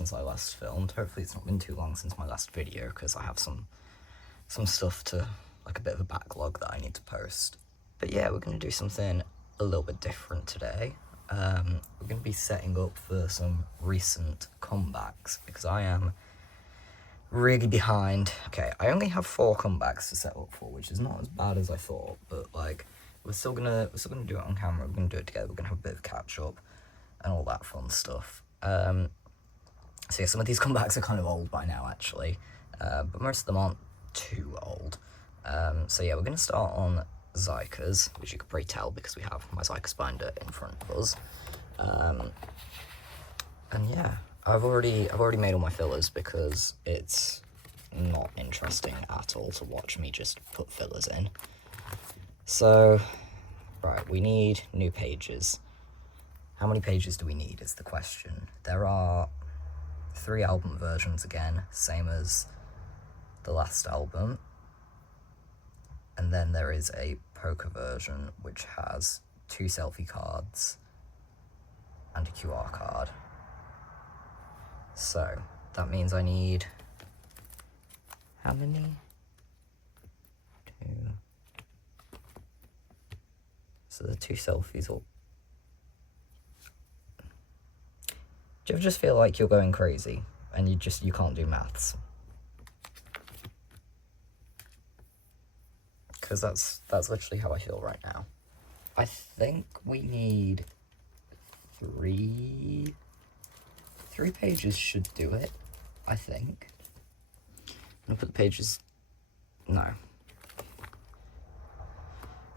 since I last filmed. Hopefully it's not been too long since my last video, because I have some stuff to, like a bit of a backlog that I need to post. But yeah, we're going to do something a little bit different today. We're going to be setting up for some recent comebacks, because I am really behind. Okay, I only have 4 comebacks to set up for, which is not as bad as I thought, but like we're still gonna do it on camera. We're gonna do it together. We're gonna have a bit of catch up and all that fun stuff. So yeah, some of these comebacks are kind of old by now actually, but most of them aren't too old. So yeah, we're gonna start on xikers, which you could probably tell because we have my xikers binder in front of us. And yeah, I've already made all my fillers because it's not interesting at all to watch me just put fillers in. So, right, we need new pages. How many pages do we need is the question. There are 3 album versions again, same as the last album. And then there is a poker version which has 2 selfie cards and a QR card. So that means I need how many? 2. So the 2 selfies will. Do you ever just feel like you're going crazy and you can't do maths? Because that's literally how I feel right now. I think we need 3 pages should do it, I think. I'm gonna put the pages. No.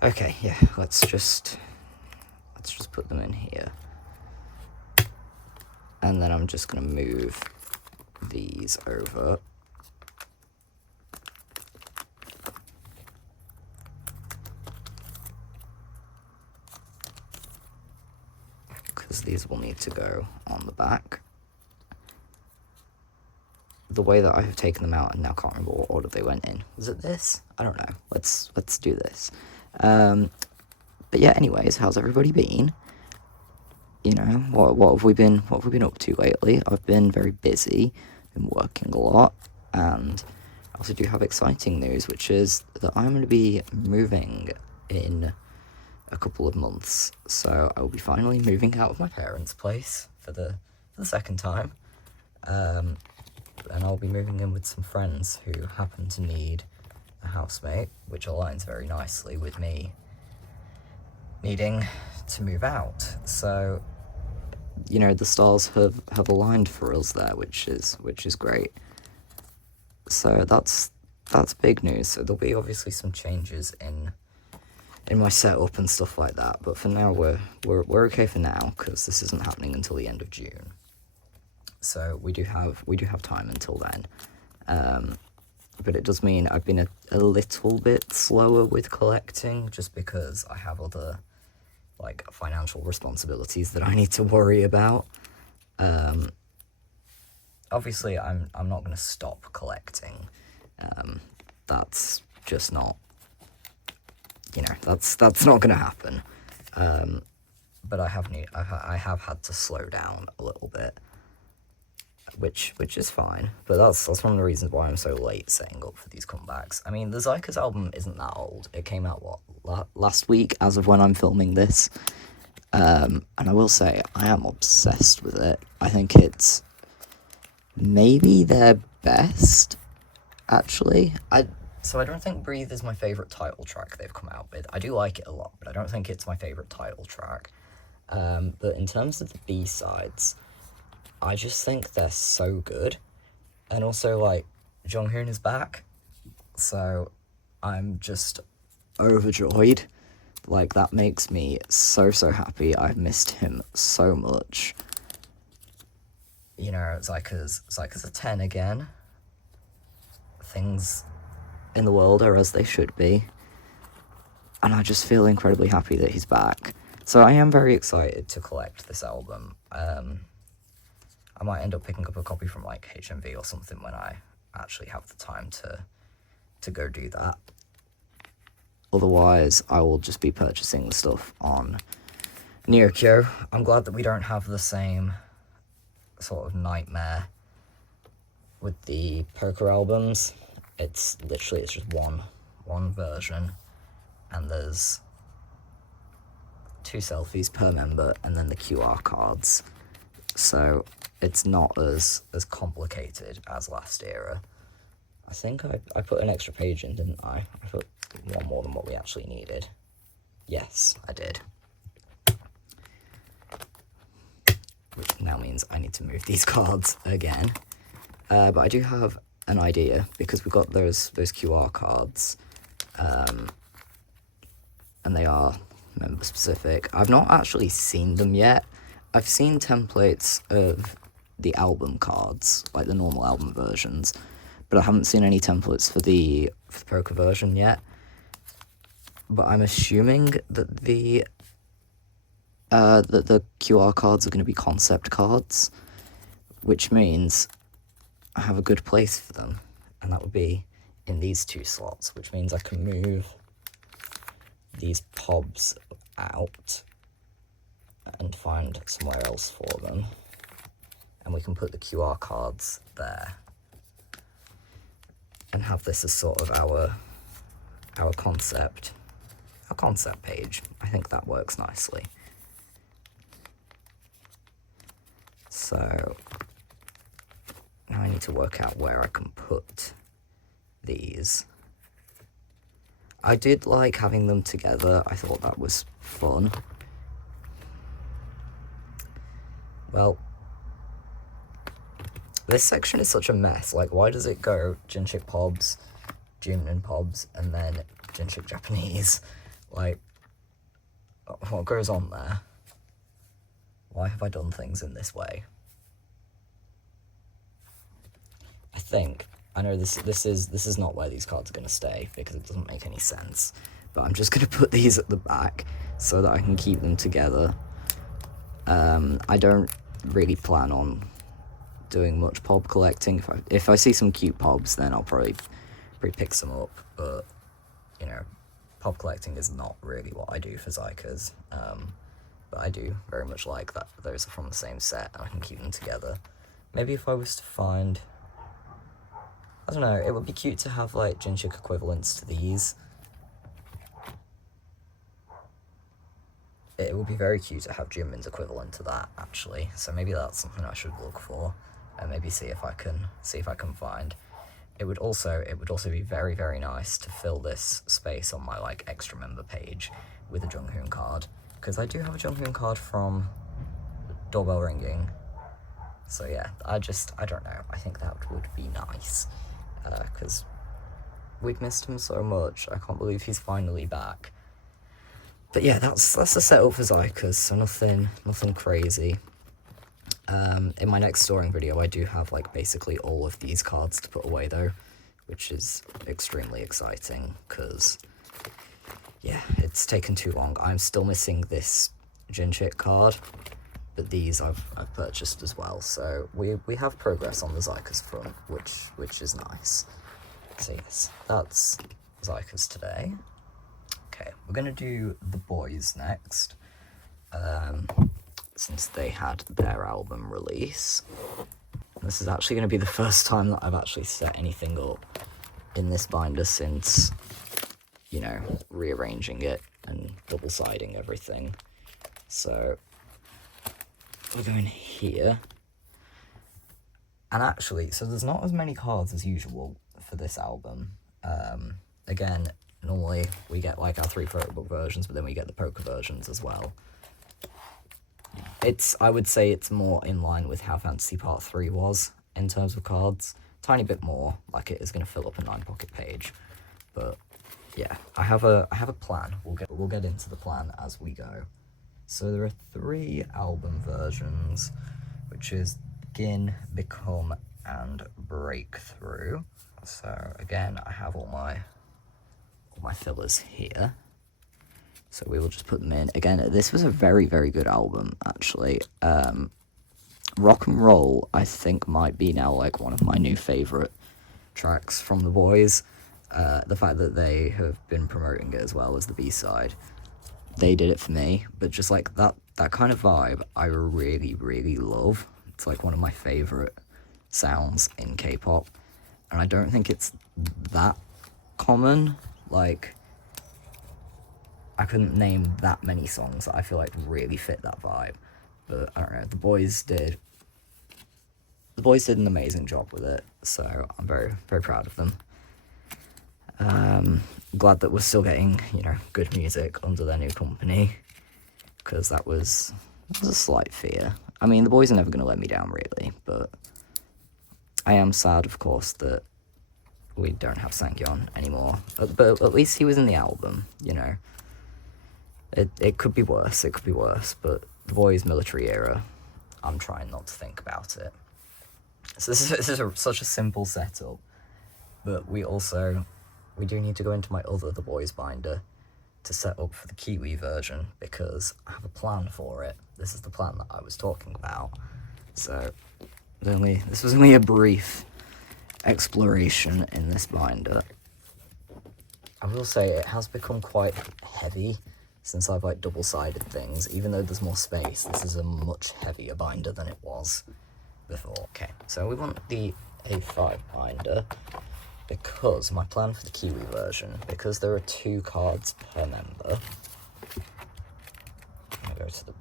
Okay, yeah, let's just put them in here. And then I'm just gonna move these over. Because these will need to go on the back. The way that I have taken them out and now can't remember what order they went in. Was it this? I don't know. Let's do this. But yeah, anyways, how's everybody been? You know, what have we been up to lately? I've been very busy, been working a lot, and I also do have exciting news, which is that I'm going to be moving in a couple of months. So I will be finally moving out of my parents' place for the second time. And I'll be moving in with some friends who happen to need a housemate, which aligns very nicely with me needing to move out. So, you know, the stars have aligned for us there, which is great. So that's big news. So there'll be obviously some changes in my setup and stuff like that, but for now we're okay for now, because this isn't happening until the end of June. So we do have time until then, but it does mean I've been a little bit slower with collecting, just because I have other like financial responsibilities that I need to worry about. Obviously, I'm not going to stop collecting. That's just not, you know, that's not going to happen. But I have had to slow down a little bit. Which is fine, but that's one of the reasons why I'm so late setting up for these comebacks. I mean, the xikers album isn't that old. It came out, last week, as of when I'm filming this. And I will say, I am obsessed with it. I think it's maybe their best, actually. So I don't think Breathe is my favourite title track they've come out with. I do like it a lot, but I don't think it's my favourite title track. But in terms of the B-sides, I just think they're so good. And also, like, Jonghoon is back, so I'm just overjoyed. Like, that makes me so happy. I've missed him so much. You know, xikers are 10 again. Things in the world are as they should be. And I just feel incredibly happy that he's back. So I am very excited to collect this album. I might end up picking up a copy from like HMV or something when I actually have the time to go do that. Otherwise, I will just be purchasing the stuff on Neokyo. I'm glad that we don't have the same sort of nightmare with the poker albums, it's just one version, and there's 2 selfies per member, and then the QR cards. So it's not as complicated as last era. I think I put an extra page in, didn't I? I put one more than what we actually needed. Yes, I did. Which now means I need to move these cards again. But I do have an idea, because we've got those QR cards, and they are member specific. I've not actually seen them yet. I've seen templates of the album cards, like the normal album versions, but I haven't seen any templates for the poker version yet. But I'm assuming that the QR cards are going to be concept cards, which means I have a good place for them, and that would be in these 2 slots, which means I can move these pobs out and find somewhere else for them, and we can put the QR cards there and have this as sort of our concept page. I think that works nicely. So now I need to work out where I can put these. I did like having them together. I thought that was fun. Well, this section is such a mess. Like, why does it go Jinchik Pobs, Jimin Pobs, and then Jinchik Japanese? Like, what goes on there? Why have I done things in this way? I know this is not where these cards are going to stay, because it doesn't make any sense, but I'm just going to put these at the back so that I can keep them together. I don't really plan on doing much pob collecting. If I see some cute pobs, then I'll probably pick some up, but you know, pob collecting is not really what I do for xikers. But I do very much like that those are from the same set and I can keep them together. Maybe if I was to find, I don't know, it would be cute to have like Jinchik equivalents to these. It would be very cute to have Jimin's equivalent to that, actually. So maybe that's something I should look for, and maybe see if I can find. It would also be very, very nice to fill this space on my like extra member page with a Junghoon card, because I do have a Junghoon card from Doorbell Ringing. So yeah, I don't know. I think that would be nice, because we've missed him so much. I can't believe he's finally back. But yeah, that's the setup for xikers, so nothing crazy. In my next storing video, I do have like basically all of these cards to put away though, which is extremely exciting, because yeah, it's taken too long. I'm still missing this Jinchik card, but these I've purchased as well, so we have progress on the xikers front, which is nice. So yes, that's xikers today. Okay, we're gonna do the boyz next, since they had their album release. This is actually gonna be the first time that I've actually set anything up in this binder since, you know, rearranging it and double-siding everything. So we're going here, and actually, so there's not as many cards as usual for this album. Again, normally we get like our 3 photo book versions, but then we get the poker versions as well. I would say it's more in line with how Fantasy Part 3 was in terms of cards. Tiny bit more, like it is going to fill up a 9-pocket page. But yeah, I have a plan. We'll get into the plan as we go. So there are 3 album versions, which is Begin, Become, and Breakthrough. So again, I have all my fillers here, so we will just put them in. Again, this was a very, very good album, actually. Rock and Roll, I think, might be now like one of my new favourite tracks from the boyz. The fact that they have been promoting it as well as the B-side, they did it for me. But just like that kind of vibe, I really, really love. It's like one of my favourite sounds in K-pop, and I don't think it's that common. Like, I couldn't name that many songs that I feel like really fit that vibe, but I don't know, the boys did an amazing job with it, so I'm very, very proud of them. Glad that we're still getting, you know, good music under their new company, because that was a slight fear. I mean, the boys are never going to let me down, really, but I am sad, of course, that we don't have Sang-yeon anymore. But at least he was in the album, you know. It could be worse, but the boys' military era, I'm trying not to think about it. So this is such a simple setup, but we do need to go into my other The Boys binder to set up for the Kiwi version, because I have a plan for it. This is the plan that I was talking about. So this was only a brief exploration in this binder. I will say it has become quite heavy since I've like double-sided things. Even though there's more space, this is a much heavier binder than it was before. Okay, so we want the A5 binder, because my plan for the Kiwi version, because there are 2 cards per member. I'm gonna go to the...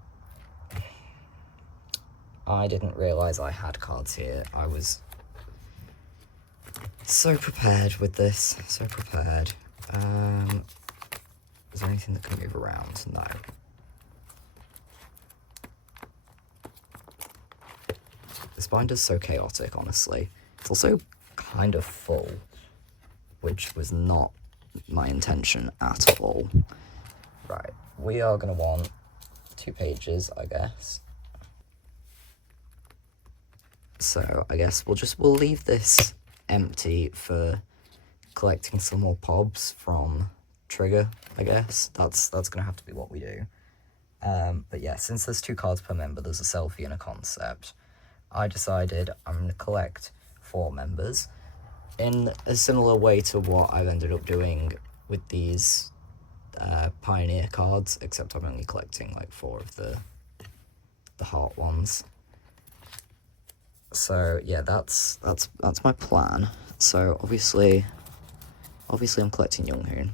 I didn't realise I had cards here. I was so prepared with this, so prepared. Is there anything that can move around? No. This binder's so chaotic, honestly. It's also kind of full, which was not my intention at all. Right, we are going to want 2 pages, I guess. So I guess we'll leave this empty for collecting some more pobs from Trigger, I guess. That's going to have to be what we do. But yeah, since there's 2 cards per member, there's a selfie and a concept. I decided I'm going to collect 4 members in a similar way to what I've ended up doing with these Pioneer cards, except I'm only collecting like 4 of the heart ones. So yeah, that's my plan. So obviously I'm collecting Younghoon.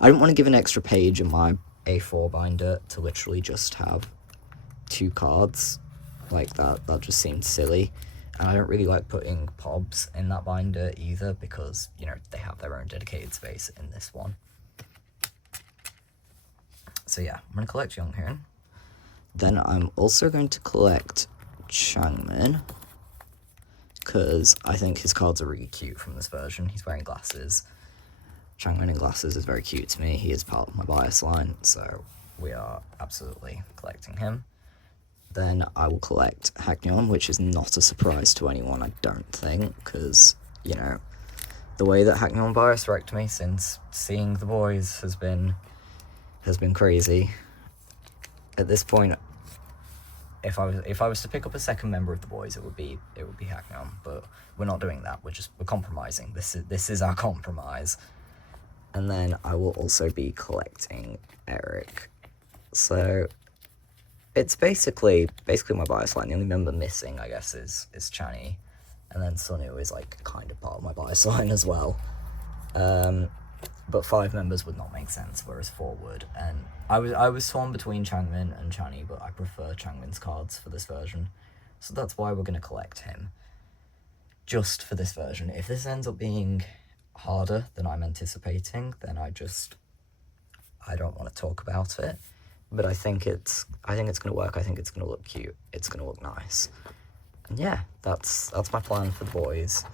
I didn't want to give an extra page in my A4 binder to literally just have 2 cards like that. That just seemed silly. And I don't really like putting pobs in that binder either, because, you know, they have their own dedicated space in this one. So yeah, I'm going to collect Younghoon. Then I'm also going to collect Changmin, because I think his cards are really cute from this version. He's wearing glasses. Changmin in glasses is very cute to me. He is part of my bias line, so we are absolutely collecting him. Then I will collect Hagneon, which is not a surprise to anyone, I don't think, because, you know, the way that Hagneon bias wrecked me since seeing The Boys has been crazy. At this point, if I was to pick up a second member of The Boys, it would be Hagneon, but we're not doing that. We're compromising. This is our compromise. And then I will also be collecting Eric. So it's basically my bias line. The only member missing, I guess, is Channy, and then Sunu is like kind of part of my bias line as well. But 5 members would not make sense, whereas 4 would. And I was torn between Changmin and Channy, but I prefer Changmin's cards for this version, so that's why we're going to collect him. Just for this version. If this ends up being harder than I'm anticipating, then I don't want to talk about it. But I think it's going to work. I think it's going to look cute. It's going to look nice. And yeah, that's my plan for The Boys.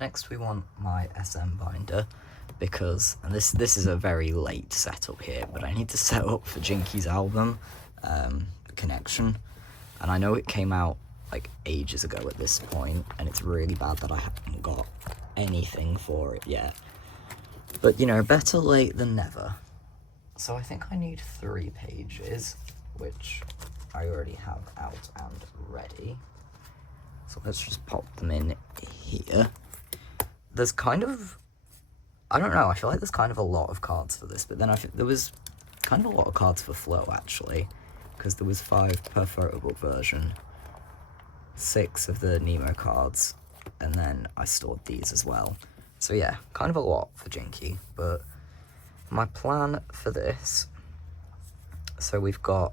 Next we want my SM binder, because, and this is a very late setup here, but I need to set up for Jinky's album, Connection. And I know it came out like ages ago at this point, and it's really bad that I haven't got anything for it yet. But, you know, better late than never. So I think I need 3 pages, which I already have out and ready. So let's just pop them in here. There's kind of, I don't know, I feel like there's kind of a lot of cards for this, but then there was kind of a lot of cards for Flow, actually. because there was 5 per photo book version, 6 of the Nemo cards, and then I stored these as well. So yeah, kind of a lot for Jinky, but my plan for this, so we've got,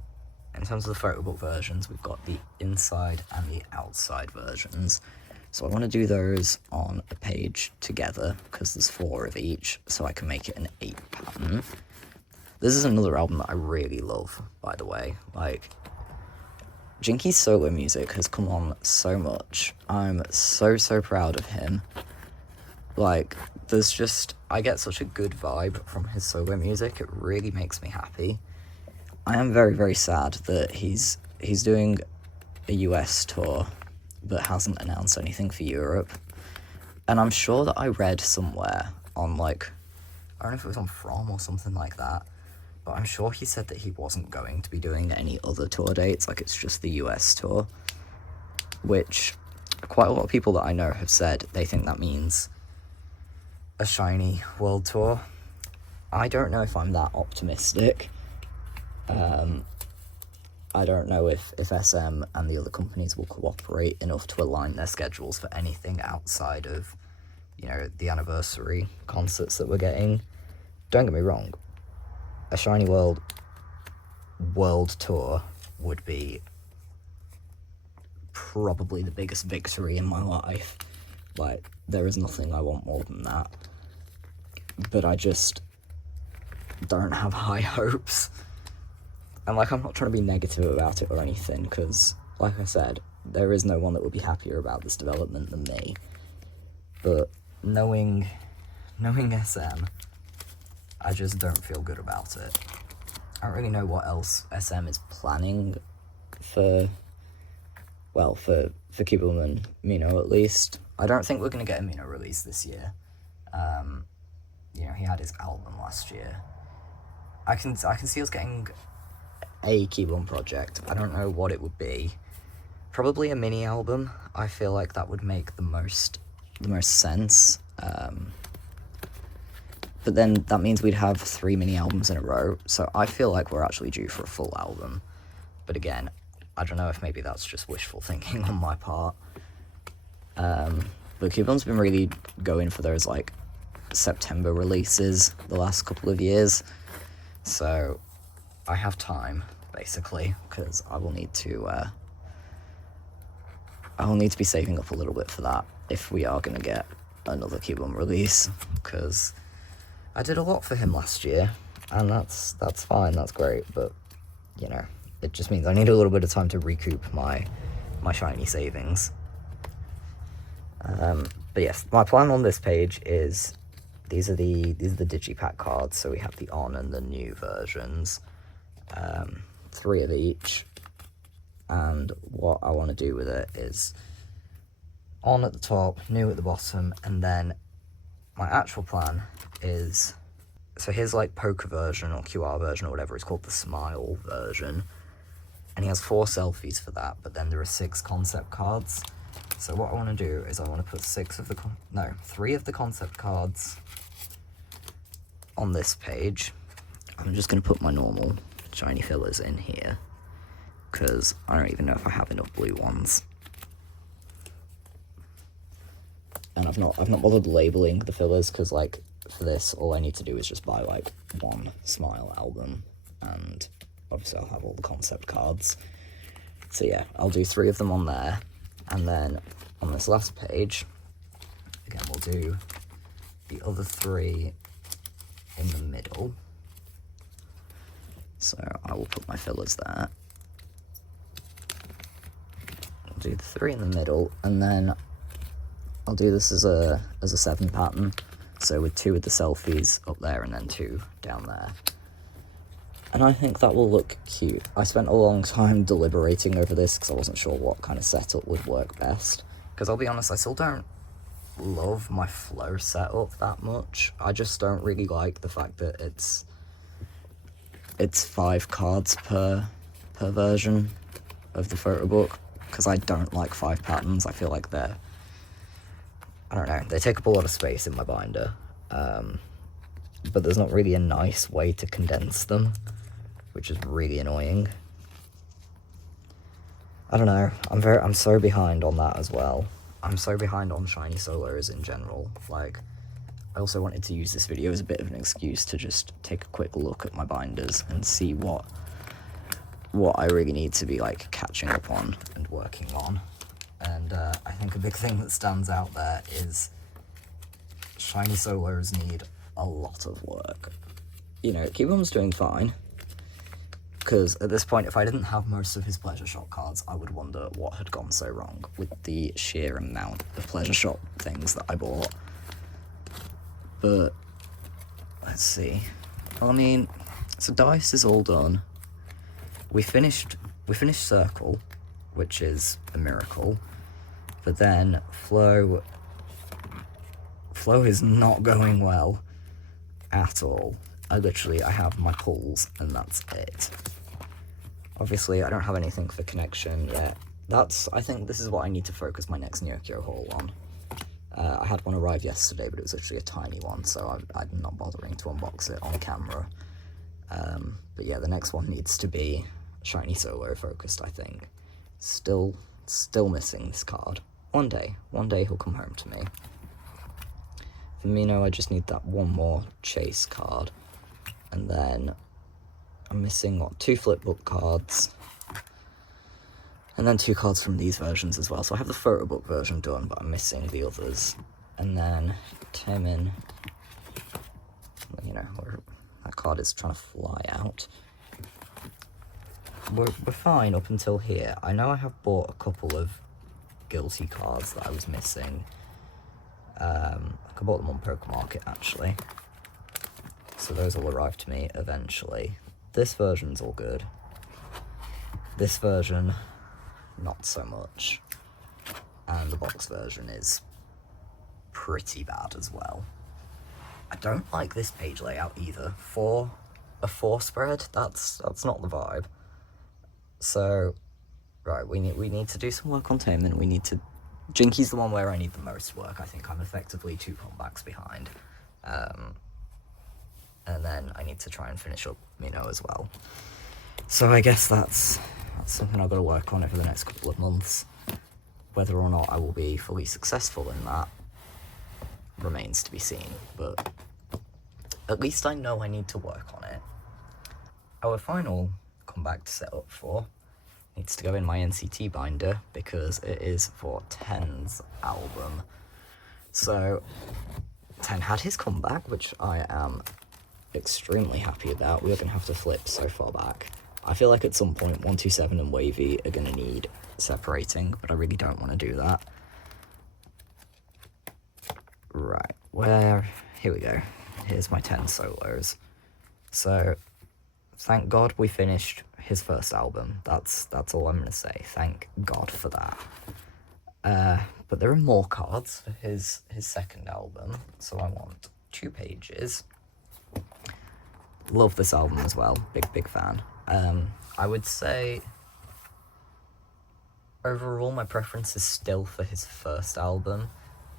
in terms of the photo book versions, we've got the inside and the outside versions. So I want to do those on a page together, because there's 4 of each, so I can make it an 8 pattern. This is another album that I really love, by the way. Like, Jinky's solo music has come on so much. I'm so proud of him. Like, there's just, I get such a good vibe from his solo music. It really makes me happy. I am very sad that he's doing a US tour, but hasn't announced anything for Europe. And I'm sure that I read somewhere on, like, I don't know if it was on From or something like that, but I'm sure he said that he wasn't going to be doing any other tour dates, like it's just the US tour, which quite a lot of people that I know have said they think that means a SHINee world tour. I don't know if I'm that optimistic. I don't know if SM and the other companies will cooperate enough to align their schedules for anything outside of, you know, the anniversary concerts that we're getting. Don't get me wrong, a SHINee world tour would be probably the biggest victory in my life. Like, there is nothing I want more than that. But I just don't have high hopes. And, like, I'm not trying to be negative about it or anything, because, like I said, there is no one that would be happier about this development than me. But knowing SM, I just don't feel good about it. I don't really know what else SM is planning for Cubum and Mino, at least. I don't think we're going to get a Mino release this year. You know, he had his album last year. I can see us getting a Cubum project. I don't know what it would be. Probably a mini album. I feel like that would make the most sense. But then that means we'd have 3 mini albums in a row, so I feel like we're actually due for a full album. But again, I don't know if maybe that's just wishful thinking on my part. But Cubum's been really going for those, like, September releases the last couple of years, so I have time, basically, because I will need to be saving up a little bit for that if we are going to get another Cubum release, because I did a lot for him last year, and that's fine, that's great, but, you know, it just means I need a little bit of time to recoup my SHINee savings. But yes, my plan on this page is these are the digipack cards, so we have the on and the new versions, 3 of each, and what I want to do with it is on at the top, new at the bottom, and then my actual plan is, so here's like poker version or QR version or whatever, it's called the smile version, and he has 4 selfies for that, but then there are 6 concept cards. So what I want to do is I want to put 3 of the concept cards on this page. I'm just going to put my normal SHINee fillers in here, because I don't even know if I have enough blue ones. And I've not bothered labeling the fillers, because, like, for this, all I need to do is just buy, like, 1 smile album, and obviously I'll have all the concept cards. So yeah, I'll do 3 of them on there, and then on this last page, again, we'll do the other 3 in the middle. So I will put my fillers there. I'll do the 3 in the middle, and then I'll do this as a 7 pattern. So with 2 of the selfies up there and then 2 down there. And I think that will look cute. I spent a long time deliberating over this because I wasn't sure what kind of setup would work best. Because I'll be honest, I still don't love my flow setup that much. I just don't really like the fact that it's 5 cards per version of the photo book, because I don't like 5 patterns. I feel like I don't know, they take up a lot of space in my binder, but there's not really a nice way to condense them, which is really annoying. I don't know, I'm so behind on that as well. I'm so behind on shiny solos in general. Like, I also wanted to use this video as a bit of an excuse to just take a quick look at my binders and see what I really need to be like catching up on and working on. And I think a big thing that stands out there is shiny solos need a lot of work. You know, Keybom's doing fine, because at this point, if I didn't have most of his pleasure shot cards, I would wonder what had gone so wrong with the sheer amount of pleasure shot things that I bought. But let's see. Well, I mean, so dice is all done. We finished circle, which is a miracle. But then flow is not going well at all. I have my pulls and that's it. Obviously, I don't have anything for connection yet. I think this is what I need to focus my next Nyokyo haul on. I had one arrive yesterday, but it was actually a tiny one, so I'm not bothering to unbox it on camera. But yeah, the next one needs to be shiny solo focused, I think. Still missing this card. One day he'll come home to me. For Mino, I just need that one more chase card. And then I'm missing, 2 flipbook cards. And then 2 cards from these versions as well. So I have the photo book version done, but I'm missing the others. And then Taemin, you know, that card is trying to fly out. We're fine up until here. I know I have bought a couple of guilty cards that I was missing. I bought them on PokeMarket actually. So those will arrive to me eventually. This version's all good. This version, not so much. And the box version is pretty bad as well. I don't like this page layout either. For a 4 spread, that's not the vibe. So, right, we need to do some work on Taemin. We need to... Jinky's the one where I need the most work. I think I'm effectively 2 comebacks behind. And then I need to try and finish up Mino as well. So I guess that's something I've got to work on over the next couple of months. Whether or not I will be fully successful in that remains to be seen, but at least I know I need to work on it. Our final comeback to set up for needs to go in my NCT binder because it is for Ten's album. So Ten had his comeback, which I am extremely happy about. We are going to have to flip so far back. I feel like at some point 127 and Wavy are going to need separating, but I really don't want to do that. Right, here we go. Here's my 10 solos. So, thank God we finished his first album. That's all I'm going to say. Thank God for that. But there are more cards for his second album, so I want 2 pages. Love this album as well. Big fan. I would say overall my preference is still for his first album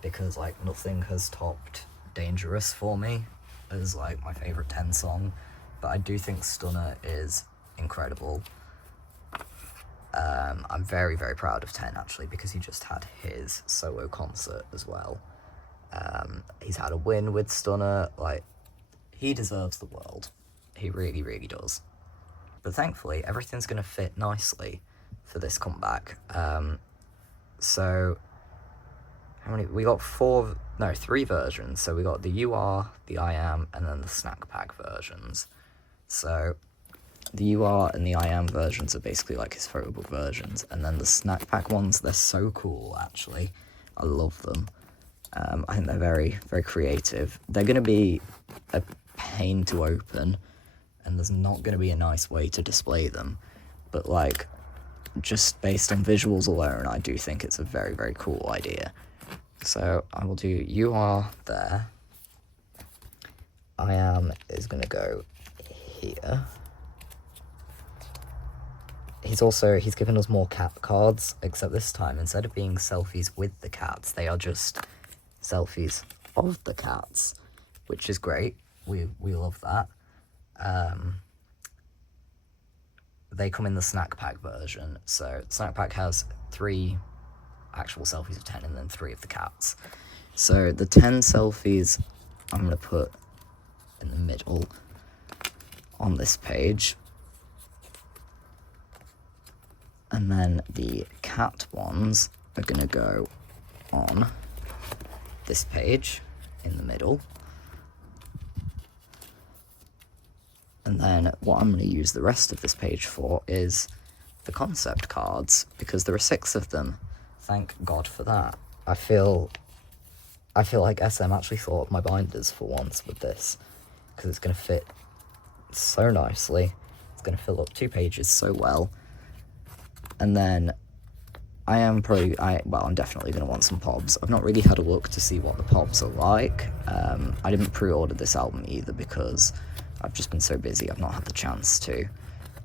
because like nothing has topped Dangerous for me as like my favorite 10 song, but I do think Stunner is incredible. I'm very proud of 10 actually because he just had his solo concert as well. He's had a win with Stunner. Like, he deserves the world. He really does. But thankfully everything's gonna fit nicely for this comeback. So how many we got? 3 versions. So we got the You Are, the I Am, and then the snack pack versions. So the You Are and the I Am versions are basically like his photo book versions, and then the snack pack ones, they're so cool actually. I love them. I think they're very creative. They're gonna be a pain to open, and there's not gonna be a nice way to display them, but like just based on visuals alone, I do think it's a very cool idea. So I will do You Are there. I Am is gonna go here. He's given us more cat cards, except this time, instead of being selfies with the cats, they are just selfies of the cats, which is great. We love that. they come in the snack pack version. So snack pack has 3 actual selfies of 10 and then 3 of the cats. So the 10 selfies I'm going to put in the middle on this page. And then the cat ones are going to go on this page in the middle. And then what I'm going to use the rest of this page for is the concept cards, because there are 6 of them. Thank God for that. I feel like SM actually thought of my binders for once with this, because it's going to fit so nicely. It's going to fill up 2 pages so well. And then I'm definitely going to want some pobs. I've not really had a look to see what the pobs are like. I didn't pre-order this album either because I've just been so busy. I've not had the chance to.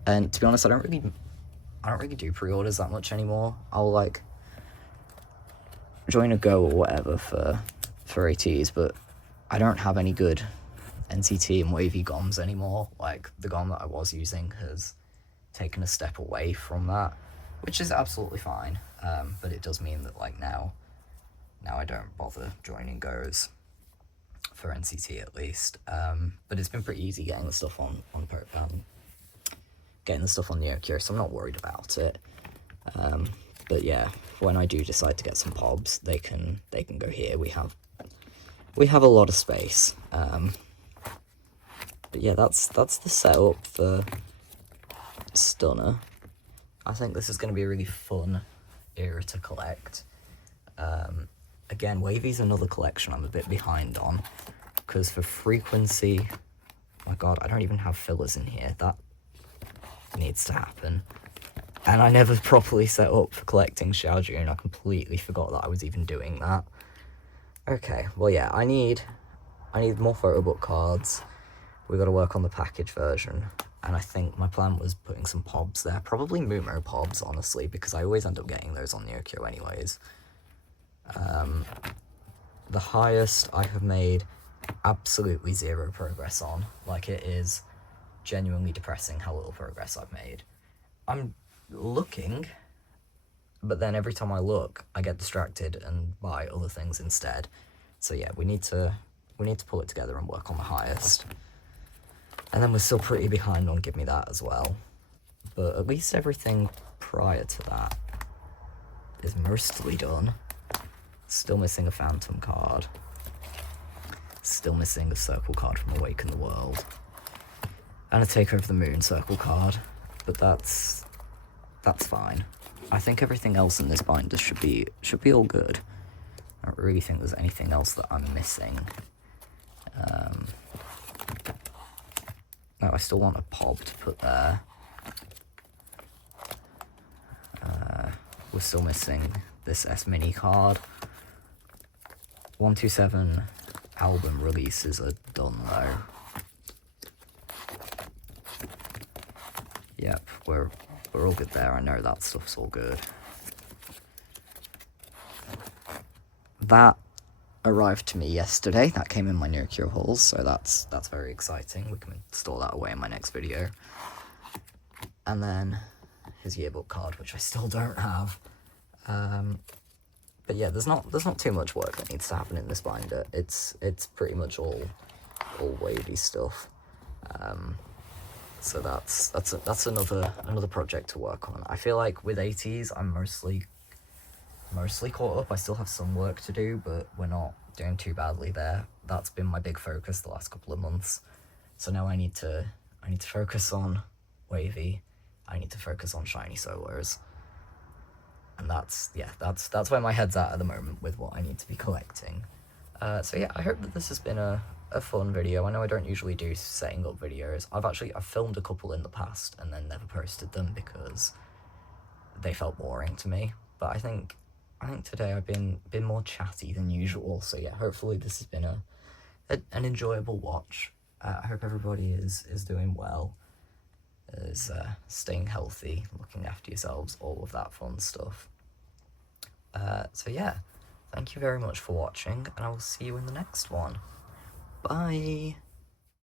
And to be honest, I don't really do pre-orders that much anymore. I'll like join a Go or whatever for ATs, but I don't have any good NCT and wavy GOMs anymore. Like the GOM that I was using has taken a step away from that, which is absolutely fine. But it does mean that like now I don't bother joining Go's for NCT at least. But it's been pretty easy getting the stuff on Neocure, so I'm not worried about it. But yeah, when I do decide to get some pobs, they can go here. We have a lot of space. But yeah, that's the setup for Stunner. I think this is going to be a really fun era to collect. Again, Wavy's another collection I'm a bit behind on, because for Frequency, my god, I don't even have fillers in here. That needs to happen. And I never properly set up for collecting Xiaojun. I completely forgot that I was even doing that. Okay, well yeah, I need more photo book cards. We've got to work on the package version. And I think my plan was putting some pobs there. Probably Mumo pobs, honestly, because I always end up getting those on Neokyo anyways. The highest I have made absolutely 0 progress on. Like, it is genuinely depressing how little progress I've made. I'm looking, but then every time I look, I get distracted and buy other things instead. So yeah, we need to pull it together and work on the highest. And then we're still pretty behind on Give Me That as well. But at least everything prior to that is mostly done. Still missing a Phantom card. Still missing a Circle card from Awaken the World. And a Take Over the Moon Circle card. But that's fine. I think everything else in this binder should be all good. I don't really think there's anything else that I'm missing. No, I still want a pob to put there. We're still missing this S-Mini card. 127 album releases are done though. Yep, we're all good there. I know that stuff's all good. That arrived to me yesterday. That came in my Neocure hauls, so that's very exciting. We can store that away in my next video. And then his yearbook card, which I still don't have. But yeah, there's not too much work that needs to happen in this binder. It's pretty much all wavy stuff. So that's another project to work on. I feel like with ATs, I'm mostly caught up. I still have some work to do, but we're not doing too badly there. That's been my big focus the last couple of months. So now I need to focus on wavy. I need to focus on shiny solos. And that's where my head's at the moment with what I need to be collecting. So yeah, I hope that this has been a fun video. I know I don't usually do setting up videos. I've filmed a couple in the past and then never posted them because they felt boring to me. But I think today I've been more chatty than usual. So yeah, hopefully this has been an enjoyable watch. I hope everybody is doing well, is staying healthy, looking after yourselves, all of that fun stuff. So yeah, thank you very much for watching, and I will see you in the next one. Bye!